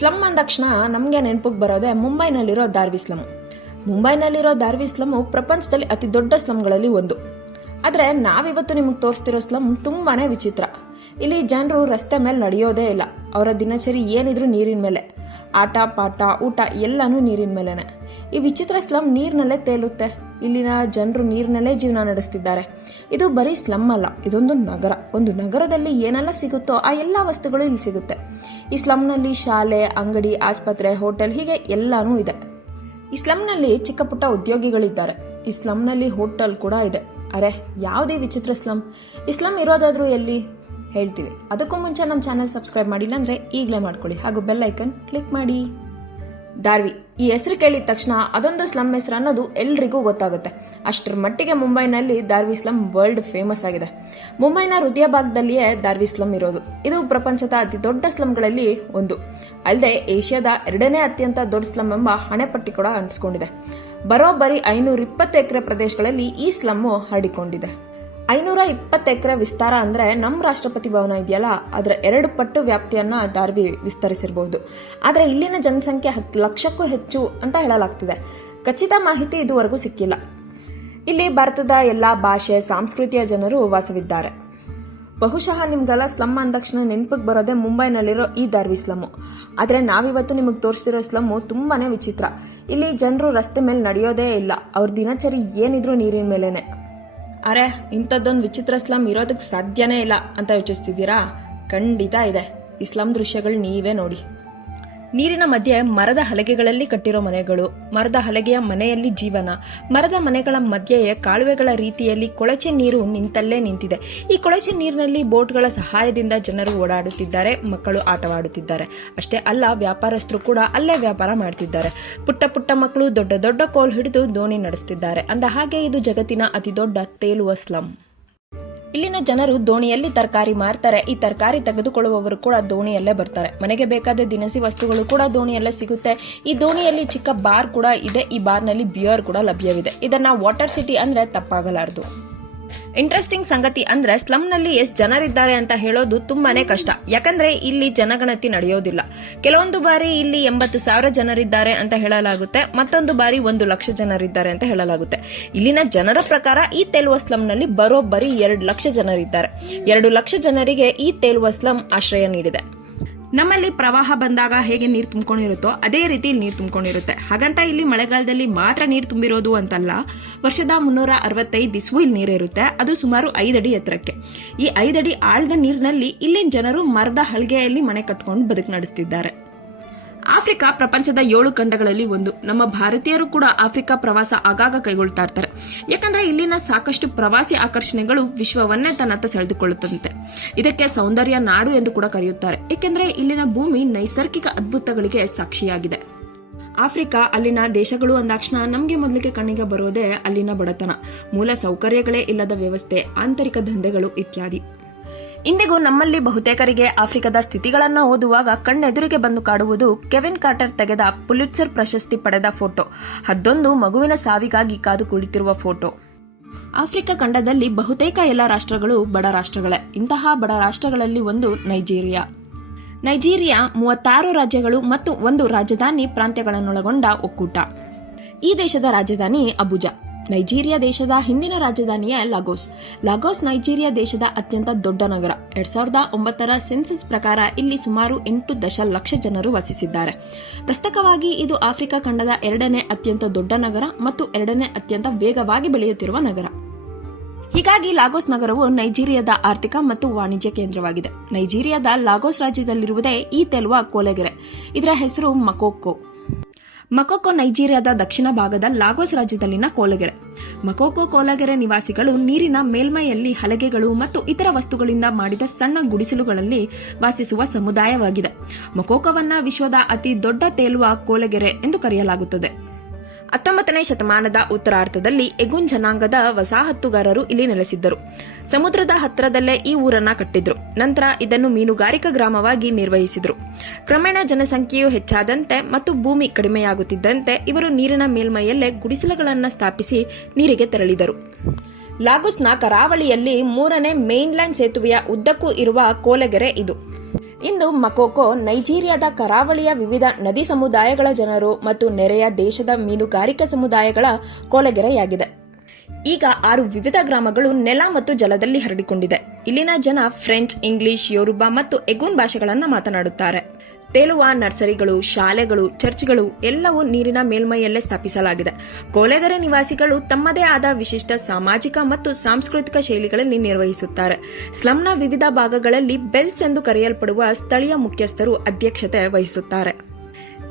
Slum ಅಂದಾಕ್ಷಣ ನಮಗೆ ನೆನಪಿಗೆ ಬರೋದೇ ಮುಂಬೈನಲ್ಲಿರೋ ದಾರ್ವಿ ಸ್ಲಮ್. ಮುಂಬೈನಲ್ಲಿರೋ ದಾರ್ವಿ ಸ್ಲಮ್ ಪ್ರಪಂಚದಲ್ಲಿ ಅತಿ ದೊಡ್ಡ ಸ್ಲಮ್ಗಳಲ್ಲಿ ಒಂದು. ಆದರೆ ನಾವಿವತ್ತು ನಿಮಗೆ ತೋರಿಸ್ತಿರೋ ಸ್ಲಮ್ ತುಂಬಾನೇ ವಿಚಿತ್ರ. ಇಲ್ಲಿ ಜನರು ರಸ್ತೆ ಮೇಲೆ ನಡೆಯೋದೇ ಇಲ್ಲ. ಅವರ ದಿನಚರಿ ಏನಿದ್ರು ನೀರಿನ ಮೇಲೆ. ಆಟ ಪಾಠ ಊಟ ಎಲ್ಲಾನು ನೀರಿನ ಮೇಲೆನೆ. ಈ ವಿಚಿತ್ರ ಸ್ಲಮ್ ನೀರಿನಲ್ಲೇ ತೇಲುತ್ತೆ. ಇಲ್ಲಿನ ಜನರು ನೀರಿನಲ್ಲೇ ಜೀವನ ನಡೆಸ್ತಿದ್ದಾರೆ. ಇದು ಬರೀ ಸ್ಲಮ್ ಅಲ್ಲ, ಇದೊಂದು ನಗರ. ಒಂದು ನಗರದಲ್ಲಿ ಏನೆಲ್ಲ ಸಿಗುತ್ತೋ ಆ ಎಲ್ಲ ವಸ್ತುಗಳು ಇಲ್ಲಿ ಸಿಗುತ್ತೆ. ಈ ಸ್ಲಮ್ನಲ್ಲಿ ಶಾಲೆ, ಅಂಗಡಿ, ಆಸ್ಪತ್ರೆ, ಹೋಟೆಲ್ ಹೀಗೆ ಎಲ್ಲಾನು ಇದೆ. ಈ ಸ್ಲಮ್ನಲ್ಲಿ ಚಿಕ್ಕ ಪುಟ್ಟ ಉದ್ಯೋಗಿಗಳಿದ್ದಾರೆ. ಈ ಸ್ಲಮ್ನಲ್ಲಿ ಹೋಟೆಲ್ ಕೂಡ ಇದೆ. ಅರೆ, ಯಾವುದೇ ವಿಚಿತ್ರ ಸ್ಲಮ್. ಈ ಸ್ಲಮ್ ಇರೋದಾದ್ರೂ ಎಲ್ಲಿ ಹೇಳ್ತೀವಿ. ಅದಕ್ಕೂ ಮುಂಚೆ ನಮ್ಮ ಚಾನೆಲ್ ಸಬ್ಸ್ಕ್ರೈಬ್ ಮಾಡಿಲ್ಲ ಅಂದ್ರೆ ಈಗಲೇ ಮಾಡ್ಕೊಳ್ಳಿ, ಹಾಗೂ ಬೆಲ್ ಐಕನ್ ಕ್ಲಿಕ್ ಮಾಡಿ. ದಾರ್ವಿ ಈ ಹೆಸರು ಕೇಳಿದ ತಕ್ಷಣ ಅದೊಂದು ಸ್ಲಮ್ ಹೆಸರು ಅನ್ನೋದು ಎಲ್ರಿಗೂ ಗೊತ್ತಾಗುತ್ತೆ. ಅಷ್ಟರ ಮಟ್ಟಿಗೆ ಮುಂಬೈನಲ್ಲಿ ದಾರ್ವಿ ಸ್ಲಮ್ ವರ್ಲ್ಡ್ ಫೇಮಸ್ ಆಗಿದೆ. ಮುಂಬೈನ ಹೃದಯ ಭಾಗದಲ್ಲಿಯೇ ದಾರ್ವಿ ಸ್ಲಮ್ ಇರೋದು. ಇದು ಪ್ರಪಂಚದ ಅತಿ ದೊಡ್ಡ ಸ್ಲಮ್ಗಳಲ್ಲಿ ಒಂದು. ಅಲ್ಲದೆ ಏಷ್ಯಾದ 2ನೇ ಅತ್ಯಂತ ದೊಡ್ಡ ಸ್ಲಮ್ ಎಂಬ ಹಣೆಪಟ್ಟಿ ಕೂಡ ಅಂಟಿಸ್ಕೊಂಡಿದೆ. ಬರೋಬ್ಬರಿ 520 ಎಕರೆ ಪ್ರದೇಶಗಳಲ್ಲಿ ಈ ಸ್ಲಮ್ ಹರಡಿಕೊಂಡಿದೆ. 520 ಎಕರೆ ವಿಸ್ತಾರ ಅಂದ್ರೆ ನಮ್ಮ ರಾಷ್ಟ್ರಪತಿ ಭವನ ಇದೆಯಲ್ಲ, ಅದರ 2 ಪಟ್ಟು ವ್ಯಾಪ್ತಿಯನ್ನ ದಾರ್ವಿ ವಿಸ್ತರಿಸಿರಬಹುದು. ಆದ್ರೆ ಇಲ್ಲಿನ ಜನಸಂಖ್ಯೆ 10 ಲಕ್ಷಕ್ಕೂ ಹೆಚ್ಚು ಅಂತ ಹೇಳಲಾಗ್ತಿದೆ. ಖಚಿತ ಮಾಹಿತಿ ಇದುವರೆಗೂ ಸಿಕ್ಕಿಲ್ಲ. ಇಲ್ಲಿ ಭಾರತದ ಎಲ್ಲಾ ಭಾಷೆ, ಸಂಸ್ಕೃತಿಯ ಜನರು ವಾಸವಿದ್ದಾರೆ. ಬಹುಶಃ ನಿಮ್ಗೆಲ್ಲ ಸ್ಲಮ್ ಅಂದಾಕ್ಷಣ ನೆನಪಿಗೆ ಬರೋದೇ ಮುಂಬೈನಲ್ಲಿರೋ ಈ ದಾರ್ವಿ ಸ್ಲಮ್. ಆದ್ರೆ ನಾವಿವತ್ತು ನಿಮಗೆ ತೋರಿಸ್ತಿರೋ ಸ್ಲಮ್ ತುಂಬಾನೇ ವಿಚಿತ್ರ. ಇಲ್ಲಿ ಜನರು ರಸ್ತೆ ಮೇಲೆ ನಡೆಯೋದೇ ಇಲ್ಲ. ಅವ್ರ ದಿನಚರಿ ಏನಿದ್ರು ನೀರಿನ ಮೇಲೆನೆ. ಅರೆ, ಇಂಥದ್ದೊಂದು ವಿಚಿತ್ರ ಸ್ಲಮ್ ಇರೋದಕ್ಕೆ ಸಾಧ್ಯನೇ ಇಲ್ಲ ಅಂತ ಯೋಚಿಸ್ತಿದ್ದೀರಾ? ಖಂಡಿತ ಇದೆ. ಈ ಸ್ಲಮ್ ದೃಶ್ಯಗಳು ನೀವೇ ನೋಡಿ. ನೀರಿನ ಮಧ್ಯೆ ಮರದ ಹಲಗೆಗಳಲ್ಲಿ ಕಟ್ಟಿರೋ ಮನೆಗಳು, ಮರದ ಹಲಗೆಯ ಮನೆಯಲ್ಲಿ ಜೀವನ, ಮರದ ಮನೆಗಳ ಮಧ್ಯೆಯೇ ಕಾಲುವೆಗಳ ರೀತಿಯಲ್ಲಿ ಕೊಳಚೆ ನೀರು ನಿಂತಲ್ಲೇ ನಿಂತಿದೆ. ಈ ಕೊಳಚೆ ನೀರಿನಲ್ಲಿ ಬೋಟ್ಗಳ ಸಹಾಯದಿಂದ ಜನರು ಓಡಾಡುತ್ತಿದ್ದಾರೆ, ಮಕ್ಕಳು ಆಟವಾಡುತ್ತಿದ್ದಾರೆ. ಅಷ್ಟೇ ಅಲ್ಲ, ವ್ಯಾಪಾರಸ್ಥರು ಕೂಡ ಅಲ್ಲೇ ವ್ಯಾಪಾರ ಮಾಡ್ತಿದ್ದಾರೆ. ಪುಟ್ಟ ಪುಟ್ಟ ಮಕ್ಕಳು ದೊಡ್ಡ ದೊಡ್ಡ ಕೋಲ್ ಹಿಡಿದು ದೋಣಿ ನಡೆಸ್ತಿದ್ದಾರೆ. ಅಂದ ಹಾಗೆ ಇದು ಜಗತ್ತಿನ ಅತಿ ದೊಡ್ಡ ತೇಲುವ ಸ್ಲಮ್. ಇಲ್ಲಿನ ಜನರು ದೋಣಿಯಲ್ಲಿ ತರಕಾರಿ ಮಾರ್ತಾರೆ. ಈ ತರಕಾರಿ ತೆಗೆದುಕೊಳ್ಳುವವರು ಕೂಡ ದೋಣಿಯಲ್ಲೇ ಬರ್ತಾರೆ. ಮನೆಗೆ ಬೇಕಾದ ದಿನಸಿ ವಸ್ತುಗಳು ಕೂಡ ದೋಣಿಯಲ್ಲೇ ಸಿಗುತ್ತೆ. ಈ ದೋಣಿಯಲ್ಲಿ ಚಿಕ್ಕ ಬಾರ್ ಕೂಡ ಇದೆ. ಈ ಬಾರ್ನಲ್ಲಿ ಬಿಯರ್ ಕೂಡ ಲಭ್ಯವಿದೆ. ಇದನ್ನ ವಾಟರ್ ಸಿಟಿ ಅಂದ್ರೆ ತಪ್ಪಾಗಲಾರದು. ಇಂಟ್ರೆಸ್ಟಿಂಗ್ ಸಂಗತಿ ಅಂದ್ರೆ ಸ್ಲಮ್ನಲ್ಲಿ ಎಷ್ಟು ಜನರಿದ್ದಾರೆ ಅಂತ ಹೇಳೋದು ತುಂಬಾನೇ ಕಷ್ಟ. ಯಾಕಂದ್ರೆ ಇಲ್ಲಿ ಜನಗಣತಿ ನಡೆಯೋದಿಲ್ಲ. ಕೆಲವೊಂದು ಬಾರಿ ಇಲ್ಲಿ 80,000 ಜನರಿದ್ದಾರೆ ಅಂತ ಹೇಳಲಾಗುತ್ತೆ. ಮತ್ತೊಂದು ಬಾರಿ 1 ಲಕ್ಷ ಜನರಿದ್ದಾರೆ ಅಂತ ಹೇಳಲಾಗುತ್ತೆ. ಇಲ್ಲಿನ ಜನರ ಪ್ರಕಾರ ಈ ತೇಲುವ ಸ್ಲಮ್ನಲ್ಲಿ ಬರೋಬ್ಬರಿ 2 ಲಕ್ಷ ಜನರಿದ್ದಾರೆ. 2 ಲಕ್ಷ ಜನರಿಗೆ ಈ ತೇಲುವ ಸ್ಲಮ್ ಆಶ್ರಯ ನೀಡಿದೆ. ನಮ್ಮಲ್ಲಿ ಪ್ರವಾಹ ಬಂದಾಗ ಹೇಗೆ ನೀರು ತುಂಬಿಕೊಂಡಿರುತ್ತೋ ಅದೇ ರೀತಿ ನೀರು ತುಂಬಿಕೊಂಡಿರುತ್ತೆ. ಹಾಗಂತ ಇಲ್ಲಿ ಮಳೆಗಾಲದಲ್ಲಿ ಮಾತ್ರ ನೀರು ತುಂಬಿರೋದು ಅಂತಲ್ಲ. ವರ್ಷದ 365 ದಿವಸವೂ ಇಲ್ಲಿ ನೀರಿರುತ್ತೆ. ಅದು ಸುಮಾರು 5 ಅಡಿ ಎತ್ತರಕ್ಕೆ. ಈ 5 ಅಡಿ ಆಳದ ನೀರಿನಲ್ಲಿ ಇಲ್ಲಿನ ಜನರು ಮರದ ಹಲಗೆಯಲ್ಲಿ ಮನೆ ಕಟ್ಕೊಂಡು ಬದುಕು ನಡೆಸ್ತಿದ್ದಾರೆ. ಆಫ್ರಿಕಾ ಪ್ರಪಂಚದ 7 ಖಂಡಗಳಲ್ಲಿ ಒಂದು. ನಮ್ಮ ಭಾರತೀಯರು ಕೂಡ ಆಫ್ರಿಕಾ ಪ್ರವಾಸ ಆಗಾಗ ಕೈಗೊಳ್ತಾ ಇರ್ತಾರೆ. ಯಾಕಂದ್ರೆ ಇಲ್ಲಿನ ಸಾಕಷ್ಟು ಪ್ರವಾಸಿ ಆಕರ್ಷಣೆಗಳು ವಿಶ್ವವನ್ನೇ ತನ್ನತ್ತ ಸೆಳೆದುಕೊಳ್ಳುತ್ತಂತೆ. ಇದಕ್ಕೆ ಸೌಂದರ್ಯ ನಾಡು ಎಂದು ಕೂಡ ಕರೆಯುತ್ತಾರೆ. ಏಕೆಂದ್ರೆ ಇಲ್ಲಿನ ಭೂಮಿ ನೈಸರ್ಗಿಕ ಅದ್ಭುತಗಳಿಗೆ ಸಾಕ್ಷಿಯಾಗಿದೆ. ಆಫ್ರಿಕಾ, ಅಲ್ಲಿನ ದೇಶಗಳು ಅಂದಾಕ್ಷಣ ನಮಗೆ ಮೊದಲಿಗೆ ಕಣ್ಣಿಗೆ ಬರೋದೇ ಅಲ್ಲಿನ ಬಡತನ, ಮೂಲ ಸೌಕರ್ಯಗಳೇ ಇಲ್ಲದ ವ್ಯವಸ್ಥೆ, ಆಂತರಿಕ ದಂಧೆಗಳು ಇತ್ಯಾದಿ. ಇಂದಿಗೂ ನಮ್ಮಲ್ಲಿ ಬಹುತೇಕರಿಗೆ ಆಫ್ರಿಕಾದ ಸ್ಥಿತಿಗಳನ್ನ ಓದುವಾಗ ಕಣ್ಣೆದುರಿಗೆ ಬಂದು ಕಾಡುವುದು ಕೆವಿನ್ ಕಾರ್ಟರ್ ತೆಗೆದ ಪುಲಿಟ್ಸರ್ ಪ್ರಶಸ್ತಿ ಪಡೆದ ಫೋಟೋ. ಅದೊಂದು ಮಗುವಿನ ಸಾವಿಗಾಗಿ ಕಾದು ಕುಳಿತಿರುವ ಫೋಟೋ. ಆಫ್ರಿಕಾ ಖಂಡದಲ್ಲಿ ಬಹುತೇಕ ಎಲ್ಲ ರಾಷ್ಟ್ರಗಳು ಬಡ ರಾಷ್ಟ್ರಗಳೇ. ಇಂತಹ ಬಡ ರಾಷ್ಟ್ರಗಳಲ್ಲಿ ಒಂದು ನೈಜೀರಿಯಾ. ನೈಜೀರಿಯಾ 36 ರಾಜ್ಯಗಳು ಮತ್ತು 1 ರಾಜಧಾನಿ ಪ್ರಾಂತ್ಯಗಳನ್ನೊಳಗೊಂಡ ಒಕ್ಕೂಟ. ಈ ದೇಶದ ರಾಜಧಾನಿ ಅಬುಜಾ. ನೈಜೀರಿಯಾ ದೇಶದ ಹಿಂದಿನ ರಾಜಧಾನಿಯ ಲಾಗೋಸ್. ಲಾಗೋಸ್ ನೈಜೀರಿಯಾ ದೇಶದ ಅತ್ಯಂತ ದೊಡ್ಡ ನಗರ. 2009ರ ಸೆನ್ಸಸ್ ಪ್ರಕಾರ ಇಲ್ಲಿ ಸುಮಾರು 8 ದಶಲಕ್ಷ ಜನರು ವಾಸಿಸಿದ್ದಾರೆ. ಪ್ರಸಕ್ತವಾಗಿ ಇದು ಆಫ್ರಿಕಾ ಖಂಡದ 2ನೇ ಅತ್ಯಂತ ದೊಡ್ಡ ನಗರ ಮತ್ತು 2ನೇ ಅತ್ಯಂತ ವೇಗವಾಗಿ ಬೆಳೆಯುತ್ತಿರುವ ನಗರ. ಹೀಗಾಗಿ ಲಾಗೋಸ್ ನಗರವು ನೈಜೀರಿಯಾದ ಆರ್ಥಿಕ ಮತ್ತು ವಾಣಿಜ್ಯ ಕೇಂದ್ರವಾಗಿದೆ. ನೈಜೀರಿಯಾದ ಲಾಗೋಸ್ ರಾಜ್ಯದಲ್ಲಿರುವುದೇ ಈ ತೇಲುವ ಕೋಲೆಗೆರೆ. ಇದರ ಹೆಸರು ಮಕೋಕೋ. ಮಕೋಕೋ ನೈಜೀರಿಯಾದ ದಕ್ಷಿಣ ಭಾಗದ ಲಾಗೋಸ್ ರಾಜ್ಯದಲ್ಲಿನ ಕೋಲೆಗೆರೆ. ಮಕೋಕೋ ಕೋಲೆಗೆರೆ ನಿವಾಸಿಗಳು ನೀರಿನ ಮೇಲ್ಮೈಯಲ್ಲಿ ಹಲಗೆಗಳು ಮತ್ತು ಇತರ ವಸ್ತುಗಳಿಂದ ಮಾಡಿದ ಸಣ್ಣ ಗುಡಿಸಲುಗಳಲ್ಲಿ ವಾಸಿಸುವ ಸಮುದಾಯವಾಗಿದೆ. ಮಕೋಕೋವನ್ನ ವಿಶ್ವದ ಅತಿ ದೊಡ್ಡ ತೇಲುವ ಕೋಲೆಗೆರೆ ಎಂದು ಕರೆಯಲಾಗುತ್ತದೆ. 19ನೇ ಶತಮಾನದ ಉತ್ತರಾರ್ಧದಲ್ಲಿ ಎಗುನ್ ಜನಾಂಗದ ವಸಾಹತುಗಾರರು ಇಲ್ಲಿ ನೆಲೆಸಿದ್ದರು. ಸಮುದ್ರದ ಹತ್ತಿರದಲ್ಲೇ ಈ ಊರನ್ನ ಕಟ್ಟಿದ್ರು. ನಂತರ ಇದನ್ನು ಮೀನುಗಾರಿಕಾ ಗ್ರಾಮವಾಗಿ ನಿರ್ವಹಿಸಿದ್ರು. ಕ್ರಮೇಣ ಜನಸಂಖ್ಯೆಯು ಹೆಚ್ಚಾದಂತೆ ಮತ್ತು ಭೂಮಿ ಕಡಿಮೆಯಾಗುತ್ತಿದ್ದಂತೆ ಇವರು ನೀರಿನ ಮೇಲ್ಮೈಯಲ್ಲೇ ಗುಡಿಸಲುಗಳನ್ನು ಸ್ಥಾಪಿಸಿ ನೀರಿಗೆ ತೆರಳಿದರು. ಲಾಗೋಸ್ನ ಕರಾವಳಿಯಲ್ಲಿ 3ನೇ ಮೇನ್ಲ್ಯಾಂಡ್ ಸೇತುವೆಯ ಉದ್ದಕ್ಕೂ ಇರುವ ಕೋಲೆಗೆರೆ ಇದು. ಇಂದು ಮಕೋಕೋ ನೈಜೀರಿಯಾದ ಕರಾವಳಿಯ ವಿವಿಧ ನದಿ ಸಮುದಾಯಗಳ ಜನರು ಮತ್ತು ನೆರೆಯ ದೇಶದ ಮೀನುಗಾರಿಕೆ ಸಮುದಾಯಗಳ ಕೊಲೆಗೆರೆಯಾಗಿದೆ. ಈಗ 6 ವಿವಿಧ ಗ್ರಾಮಗಳು ನೆಲ ಮತ್ತು ಜಲದಲ್ಲಿ ಹರಡಿಕೊಂಡಿದೆ. ಇಲ್ಲಿನ ಜನ ಫ್ರೆಂಚ್, ಇಂಗ್ಲಿಷ್, ಯೋರುಬಾ ಮತ್ತು ಎಗುನ್ ಭಾಷೆಗಳನ್ನು ಮಾತನಾಡುತ್ತಾರೆ. ತೇಲುವ ನರ್ಸರಿಗಳು, ಶಾಲೆಗಳು, ಚರ್ಚ್ಗಳು ಎಲ್ಲವೂ ನೀರಿನ ಮೇಲ್ಮೈಯಲ್ಲೇ ಸ್ಥಾಪಿಸಲಾಗಿದೆ. ಕೊಲೆಗೆರೆ ನಿವಾಸಿಗಳು ತಮ್ಮದೇ ಆದ ವಿಶಿಷ್ಟ ಸಾಮಾಜಿಕ ಮತ್ತು ಸಾಂಸ್ಕೃತಿಕ ಶೈಲಿಗಳಲ್ಲಿ ನಿರ್ವಹಿಸುತ್ತಾರೆ. ಸ್ಲಂನ ವಿವಿಧ ಭಾಗಗಳಲ್ಲಿ ಬೆಲ್ಸ್ ಎಂದು ಕರೆಯಲ್ಪಡುವ ಸ್ಥಳೀಯ ಮುಖ್ಯಸ್ಥರು ಅಧ್ಯಕ್ಷತೆ ವಹಿಸುತ್ತಾರೆ.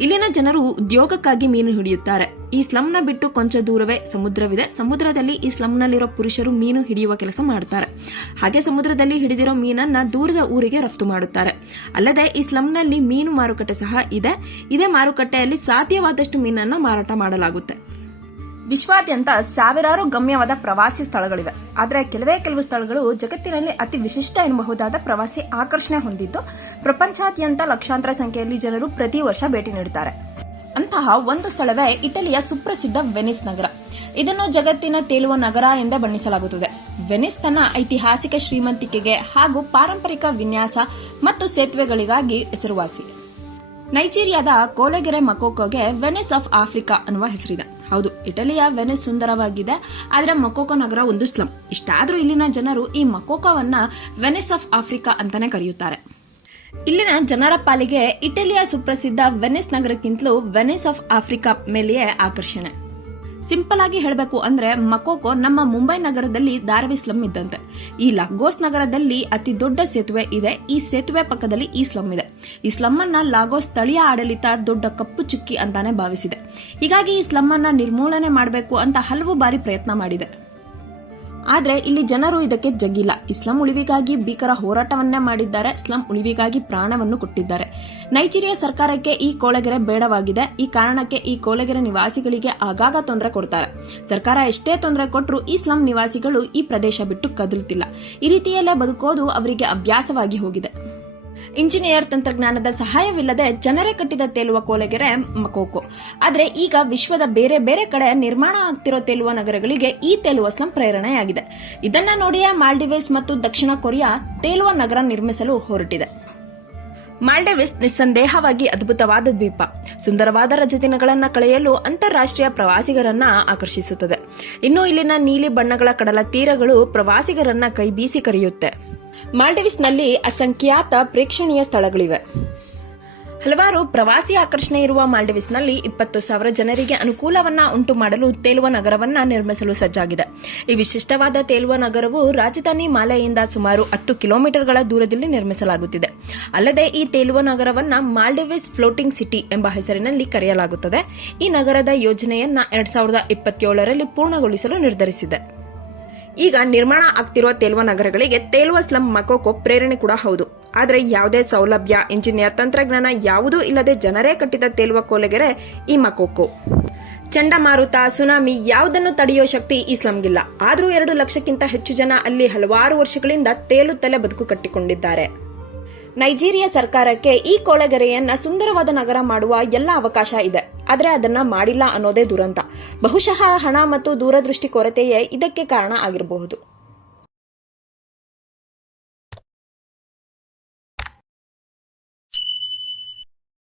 ಇಲ್ಲಿನ ಜನರು ಉದ್ಯೋಗಕ್ಕಾಗಿ ಮೀನು ಹಿಡಿಯುತ್ತಾರೆ. ಈ ಸ್ಲಂನ ಬಿಟ್ಟು ಕೊಂಚ ದೂರವೇ ಸಮುದ್ರವಿದೆ. ಸಮುದ್ರದಲ್ಲಿ ಈ ಸ್ಲಂನಲ್ಲಿರೋ ಪುರುಷರು ಮೀನು ಹಿಡಿಯುವ ಕೆಲಸ ಮಾಡುತ್ತಾರೆ. ಹಾಗೆ ಸಮುದ್ರದಲ್ಲಿ ಹಿಡಿದಿರೋ ಮೀನನ್ನ ದೂರದ ಊರಿಗೆ ರಫ್ತು ಮಾಡುತ್ತಾರೆ. ಅಲ್ಲದೆ ಈ ಸ್ಲಂನಲ್ಲಿ ಮೀನು ಮಾರುಕಟ್ಟೆ ಸಹ ಇದೆ. ಇದೇ ಮಾರುಕಟ್ಟೆಯಲ್ಲಿ ಸಾಧ್ಯವಾದಷ್ಟು ಮೀನನ್ನ ಮಾರಾಟ ಮಾಡಲಾಗುತ್ತೆ. ವಿಶ್ವಾದ್ಯಂತ ಸಾವಿರಾರು ಗಮ್ಯವಾದ ಪ್ರವಾಸಿ ಸ್ಥಳಗಳಿವೆ. ಆದರೆ ಕೆಲವು ಸ್ಥಳಗಳು ಜಗತ್ತಿನಲ್ಲಿ ಅತಿ ವಿಶಿಷ್ಟ ಎನ್ನಬಹುದಾದ ಪ್ರವಾಸಿ ಆಕರ್ಷಣೆ ಹೊಂದಿದ್ದು ಪ್ರಪಂಚಾದ್ಯಂತ ಲಕ್ಷಾಂತರ ಸಂಖ್ಯೆಯಲ್ಲಿ ಜನರು ಪ್ರತಿ ವರ್ಷ ಭೇಟಿ ನೀಡುತ್ತಾರೆ. ಅಂತಹ ಒಂದು ಸ್ಥಳವೇ ಇಟಲಿಯ ಸುಪ್ರಸಿದ್ಧ ವೆನಿಸ್ ನಗರ. ಇದನ್ನು ಜಗತ್ತಿನ ತೇಲುವ ನಗರ ಎಂದೇ ಬಣ್ಣಿಸಲಾಗುತ್ತದೆ. ವೆನಿಸ್ ತನ್ನ ಐತಿಹಾಸಿಕ ಶ್ರೀಮಂತಿಕೆಗೆ ಹಾಗೂ ಪಾರಂಪರಿಕ ವಿನ್ಯಾಸ ಮತ್ತು ಸೇತುವೆಗಳಿಗಾಗಿ ಹೆಸರುವಾಸಿ. ನೈಜೀರಿಯಾದ ಕೊಲೆಗೆರೆ ಮಕೋಕೋಗೆ ವೆನಿಸ್ ಆಫ್ ಆಫ್ರಿಕಾ ಅನ್ನುವ ಹೆಸರಿದೆ. ಹೌದು, ಇಟಲಿಯ ವೆನಿಸ್ ಸುಂದರವಾಗಿದೆ, ಆದರೆ ಮಕೋಕೋ ನಗರ ಒಂದು ಸ್ಲಂ. ಇಷ್ಟಾದರೂ ಇಲ್ಲಿನ ಜನರು ಈ ಮಕೋಕೋವನ್ನ ವೆನಿಸ್ ಆಫ್ ಆಫ್ರಿಕಾ ಅಂತಾನೆ ಕರೆಯುತ್ತಾರೆ. ಇಲ್ಲಿನ ಜನರ ಪಾಲಿಗೆ ಇಟಲಿಯ ಸುಪ್ರಸಿದ್ಧ ವೆನಿಸ್ ನಗರಕ್ಕಿಂತಲೂ ವೆನಿಸ್ ಆಫ್ ಆಫ್ರಿಕಾ ಮೇಲೆಯೇ ಆಕರ್ಷಣೆ. ಸಿಂಪಲ್ ಆಗಿ ಹೇಳಬೇಕು ಅಂದ್ರೆ ಮಕೋಕೋ ನಮ್ಮ ಮುಂಬೈ ನಗರದಲ್ಲಿ ಧಾರಾವಿ ಸ್ಲಂ ಇದ್ದಂತೆ. ಈ ಲಾಗೋಸ್ ನಗರದಲ್ಲಿ ಅತಿ ದೊಡ್ಡ ಸೇತುವೆ ಇದೆ. ಈ ಸೇತುವೆ ಪಕ್ಕದಲ್ಲಿ ಈ ಸ್ಲಂ ಇದೆ. ಈ ಸ್ಲಂ ಅನ್ನ ಲಾಗೋಸ್ ಸ್ಥಳೀಯ ಆಡಳಿತ ದೊಡ್ಡ ಕಪ್ಪು ಚುಕ್ಕಿ ಅಂತಾನೆ ಭಾವಿಸಿದೆ. ಹೀಗಾಗಿ ಈ ಸ್ಲಂ ಅನ್ನ ನಿರ್ಮೂಲನೆ ಮಾಡಬೇಕು ಅಂತ ಹಲವು ಬಾರಿ ಪ್ರಯತ್ನ ಮಾಡಿದೆ. ಆದ್ರೆ ಇಲ್ಲಿ ಜನರು ಇದಕ್ಕೆ ಜಗ್ಗಿಲ್ಲ. ಈ ಸ್ಲಂ ಉಳಿವಿಗಾಗಿ ಭೀಕರ ಹೋರಾಟವನ್ನೇ ಮಾಡಿದ್ದಾರೆ. ಸ್ಲಂ ಉಳಿವಿಗಾಗಿ ಪ್ರಾಣವನ್ನು ಕೊಟ್ಟಿದ್ದಾರೆ. ನೈಜೀರಿಯಾ ಸರ್ಕಾರಕ್ಕೆ ಈ ಕೊಲೆಗೆರೆ ಬೇಡವಾಗಿದೆ. ಈ ಕಾರಣಕ್ಕೆ ಈ ಕೊಲೆಗೆರೆ ನಿವಾಸಿಗಳಿಗೆ ಆಗಾಗ ತೊಂದರೆ ಕೊಡ್ತಾರೆ. ಸರ್ಕಾರ ಎಷ್ಟೇ ತೊಂದರೆ ಕೊಟ್ಟರು ಈ ಸ್ಲಂ ನಿವಾಸಿಗಳು ಈ ಪ್ರದೇಶ ಬಿಟ್ಟು ಕದಲ್ತಿಲ್ಲ. ಈ ರೀತಿಯಲ್ಲೇ ಬದುಕೋದು ಅವರಿಗೆ ಅಭ್ಯಾಸವಾಗಿ ಹೋಗಿದೆ. ಇಂಜಿನಿಯರ್ ತಂತ್ರಜ್ಞಾನದ ಸಹಾಯವಿಲ್ಲದೆ ಜನರೇ ಕಟ್ಟಿದ ತೇಲುವ ಕೊಲೆಗೆರೆ ಮಕೋಕೋ. ಆದ್ರೆ ಈಗ ವಿಶ್ವದ ಬೇರೆ ಬೇರೆ ಕಡೆ ನಿರ್ಮಾಣ ಆಗ್ತಿರೋ ತೇಲುವ ನಗರಗಳಿಗೆ ಈ ತೇಲುವ ಸ್ಲಂ ಪ್ರೇರಣೆಯಾಗಿದೆ. ಇದನ್ನ ನೋಡಿಯೇ ಮಾಲ್ಡಿವ್ಸ್ ಮತ್ತು ದಕ್ಷಿಣ ಕೊರಿಯಾ ತೇಲುವ ನಗರ ನಿರ್ಮಿಸಲು ಹೊರಟಿದೆ. ಮಾಲ್ಡಿವ್ಸ್ ನಿಸ್ಸಂದೇಹವಾಗಿ ಅದ್ಭುತವಾದ ದ್ವೀಪ. ಸುಂದರವಾದ ರಜದಿನಗಳನ್ನು ಕಳೆಯಲು ಅಂತಾರಾಷ್ಟ್ರೀಯ ಪ್ರವಾಸಿಗರನ್ನ ಆಕರ್ಷಿಸುತ್ತದೆ. ಇನ್ನು ಇಲ್ಲಿನ ನೀಲಿ ಬಣ್ಣಗಳ ಕಡಲ ತೀರಗಳು ಪ್ರವಾಸಿಗರನ್ನ ಕೈ ಬೀಸಿ ಕರೆಯುತ್ತೆ. ಮಾಲ್ಡಿವ್ಸ್ನಲ್ಲಿ ಅಸಂಖ್ಯಾತ ಪ್ರೇಕ್ಷಣೀಯ ಸ್ಥಳಗಳಿವೆ. ಹಲವಾರು ಪ್ರವಾಸಿ ಆಕರ್ಷಣೆ ಇರುವ ಮಾಲ್ಡಿವ್ಸ್ನಲ್ಲಿ 20,000 ಜನರಿಗೆ ಅನುಕೂಲವನ್ನ ಉಂಟು ಮಾಡಲು ತೇಲುವ ನಗರವನ್ನ ನಿರ್ಮಿಸಲು ಸಜ್ಜಾಗಿದೆ. ಈ ವಿಶಿಷ್ಟವಾದ ತೇಲುವ ನಗರವು ರಾಜಧಾನಿ ಮಾಲೆಯಿಂದ ಸುಮಾರು 10 ಕಿಲೋಮೀಟರ್ಗಳ ದೂರದಲ್ಲಿ ನಿರ್ಮಿಸಲಾಗುತ್ತಿದೆ. ಅಲ್ಲದೆ ಈ ತೇಲುವ ನಗರವನ್ನ ಮಾಲ್ಡಿವ್ಸ್ ಫ್ಲೋಟಿಂಗ್ ಸಿಟಿ ಎಂಬ ಹೆಸರಿನಲ್ಲಿ ಕರೆಯಲಾಗುತ್ತದೆ. ಈ ನಗರದ ಯೋಜನೆಯನ್ನ 2027ರಲ್ಲಿ ಪೂರ್ಣಗೊಳಿಸಲು ನಿರ್ಧರಿಸಿದೆ. ಈಗ ನಿರ್ಮಾಣ ಆಗ್ತಿರುವ ತೇಲುವ ನಗರಗಳಿಗೆ ತೇಲುವ ಸ್ಲಂ ಮಕೋಕೋ ಪ್ರೇರಣೆ ಕೂಡ ಹೌದು. ಆದರೆ ಯಾವುದೇ ಸೌಲಭ್ಯ, ಇಂಜಿನಿಯರ್ ತಂತ್ರಜ್ಞಾನ ಯಾವುದೂ ಇಲ್ಲದೆ ಜನರೇ ಕಟ್ಟಿದ ತೇಲುವ ಕೊಲೆಗೆರೆ ಈ ಮಕೋಕೋ. ಚಂಡಮಾರುತ, ಸುನಾಮಿ ಯಾವುದನ್ನು ತಡೆಯೋ ಶಕ್ತಿ ಈ ಸ್ಲಂಗಿಲ್ಲ. ಆದರೂ 2 ಲಕ್ಷಕ್ಕಿಂತ ಹೆಚ್ಚು ಜನ ಅಲ್ಲಿ ಹಲವಾರು ವರ್ಷಗಳಿಂದ ತೇಲುತ್ತಲೇ ಬದುಕು ಕಟ್ಟಿಕೊಂಡಿದ್ದಾರೆ. ನೈಜೀರಿಯಾ ಸರ್ಕಾರಕ್ಕೆ ಈ ಕೊಲೆಗೆರೆಯನ್ನ ಸುಂದರವಾದ ನಗರ ಮಾಡುವ ಎಲ್ಲ ಅವಕಾಶ ಇದೆ. ಆದರೆ ಅದನ್ನ ಮಾಡಿಲ್ಲ ಅನ್ನೋದೇ ದುರಂತ. ಬಹುಶಃ ಹಣ ಮತ್ತು ದೂರದೃಷ್ಟಿ ಕೊರತೆಯೇ ಇದಕ್ಕೆ ಕಾರಣ ಆಗಿರಬಹುದು.